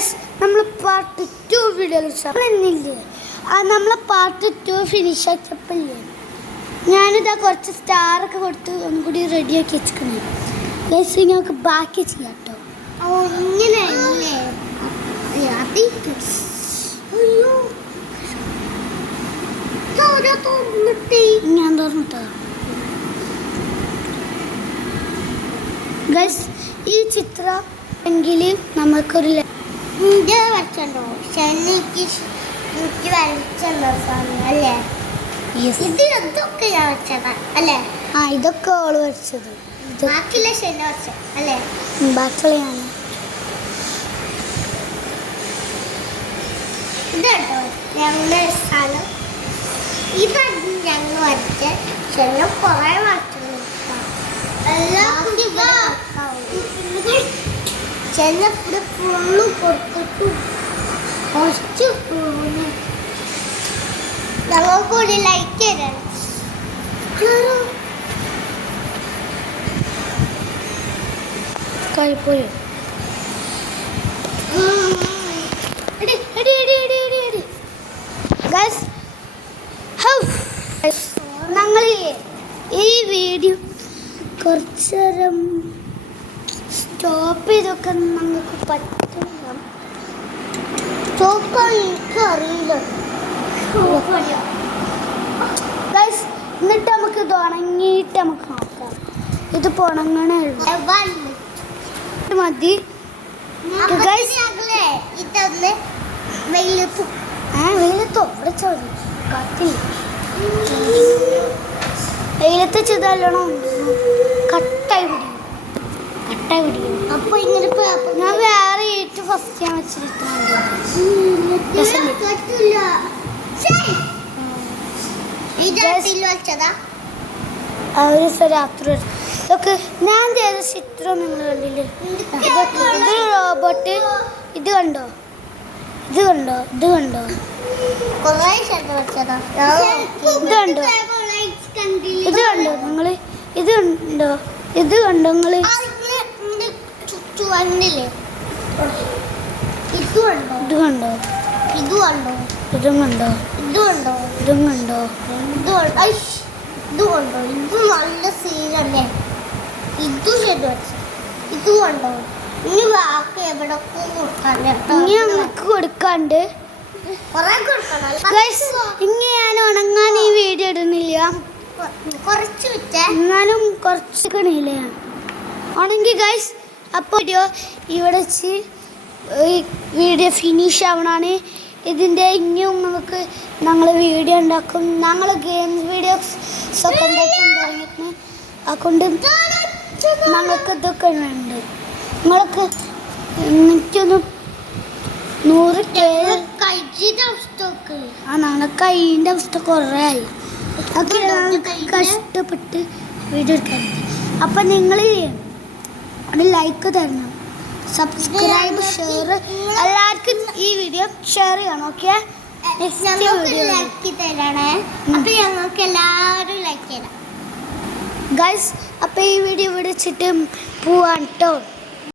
Guys നമ്മൾ part 2 video ഇന്നില്ലേ നമ്മളെ part 2 finish ആക്കിയപ്പോഴേ ഞാനിതാ കുറച്ച് സ്റ്റാറൊക്കെ കൊടുത്ത് ഒന്നും കൂടി റെഡിയാക്കി വെച്ചിരിക്കണേ. ഗൈസ് ഞങ്ങൾക്ക് ബാക്കി ചെയ്യാം കേട്ടോ. ഇങ്ങനെയല്ലേ ഞാൻ തുറന്നിട്ടാ. ഗൈസ് ഈ ചിത്രം എങ്കിൽ നമുക്കൊരു വരച്ചോ എനിക്ക് വരച്ചല്ലോ അല്ലേ? ഇത് ഇതൊക്കെ ഞാൻ വരച്ചതാ അല്ലേ? ഇതൊക്കെ ഓള് വരച്ചത്. ബാക്കിയുള്ള ശരി വരച്ച അല്ലേ? ബാക്കിയുള്ള ഞാൻ ഇതോ ഞങ്ങളുടെ സ്ഥലം. ഇതാണ് ഞങ്ങൾ വരച്ച ശരീരം കുറെ വരച്ചു ചെല്ലപ്പൂടെ ഫുള്ള് കൊടുത്തിട്ടു കുറച്ച് ഞങ്ങൾക്ക് ഒരു ലൈക്ക് തരാം. കഴിപ്പോയോ? ഞങ്ങൾ ഈ വീഡിയോ കുറച്ച് നേരം സ്റ്റോപ്പ് ചെയ്തൊക്കെ നമുക്ക് പറ്റില്ല. എനിക്ക് അറിയില്ല. ഗൈസ് എന്നിട്ട് നമുക്ക് ഇത് ഉണങ്ങിയിട്ട് നമുക്ക് നോക്കാം. ഇത് ഉണങ്ങണേ മതി. ഇതൊന്ന് വെയിലത്തു വെയിലത്തോ ഇവിടെ ചോദി കത്തി വെയിലത്ത് ചെയ്തല്ലോണോ കട്ടായി പിടിക്കും. കട്ടായി പിടിക്കും. അപ്പൊ ഇങ്ങനെ ഞാൻ വേറെ ഏറ്റവും ഫസ്റ്റ് ഞാൻ വെച്ചിട്ടുണ്ട്. രാത്രി ഇതൊക്കെ ഞാൻ ചെയ്ത ചിത്രം നിങ്ങൾ കണ്ടില്ലേ? ഇത് റോബോട്ട്. ഇത് കണ്ടോ? ഇത് കണ്ടോ? ഇത് കണ്ടോ? ഇത് കണ്ടോ? ഇത് കണ്ടോ നിങ്ങള്? ഇത് കണ്ടോ? ഇത് കണ്ടോ നിങ്ങള്? ഇത് കണ്ടോ? ഇത് കണ്ടോ? ഇത് കണ്ടോ? ഇതും കണ്ടോ? ഇത് കണ്ടോ? ഇതും കണ്ടോ? ഇത് കണ്ടോ? ഇത് കണ്ടോ? ഇത് നല്ല സീനല്ലേ? ഇത് ശരി. ഇത് കണ്ടോ? ഇനി വാക്ക് എവിടെ ഇനി നമുക്ക് കൊടുക്കാണ്ട് ഇനി ഞാൻ ഉണങ്ങാൻ ഈ വീഡിയോ ഇടുന്നില്ല. കുറച്ച് എന്നാലും കുറച്ച് കണിയില്ലേ ഉണങ്ങി ഗൈസ്. അപ്പോൾ വീഡിയോ ഇവിടെ വെച്ച് ഈ വീഡിയോ ഫിനിഷ് ആവണാണ്. ഇതിൻ്റെ ഇനിയും നമുക്ക് ഞങ്ങൾ വീഡിയോ ഉണ്ടാക്കും. ഞങ്ങൾ ഗെയിംസ് വീഡിയോസ് ഒക്കെ ഉണ്ടാക്കാൻ തുടങ്ങിയിട്ട് അതുകൊണ്ട് ഞങ്ങൾക്ക് ഇതൊക്കെ ഉണ്ട്. നിങ്ങൾക്ക് എനിക്കൊന്ന് 100 ഞങ്ങൾ കൈൻ്റെ അവസ്ഥ കുറേ ആയി. അതൊക്കെ കഷ്ടപ്പെട്ട് വീഡിയോ എടുക്കാൻ. അപ്പം നിങ്ങൾ ഒരു ലൈക്ക് തരണം, സബ്സ്ക്രൈബ്, ഷെയർ എല്ലാവർക്കും ഈ വീഡിയോ ഷെയർ ചെയ്യണം. ഓക്കെ ലൈക്ക് തരണേ. അപ്പം ഞങ്ങൾക്ക് എല്ലാവരും ലൈക്ക് ചെയ്യണം ഗൈസ്. അപ്പം ഈ വീഡിയോ ഇവിടെ വെച്ചിട്ട് പോവാൻ കേട്ടോ.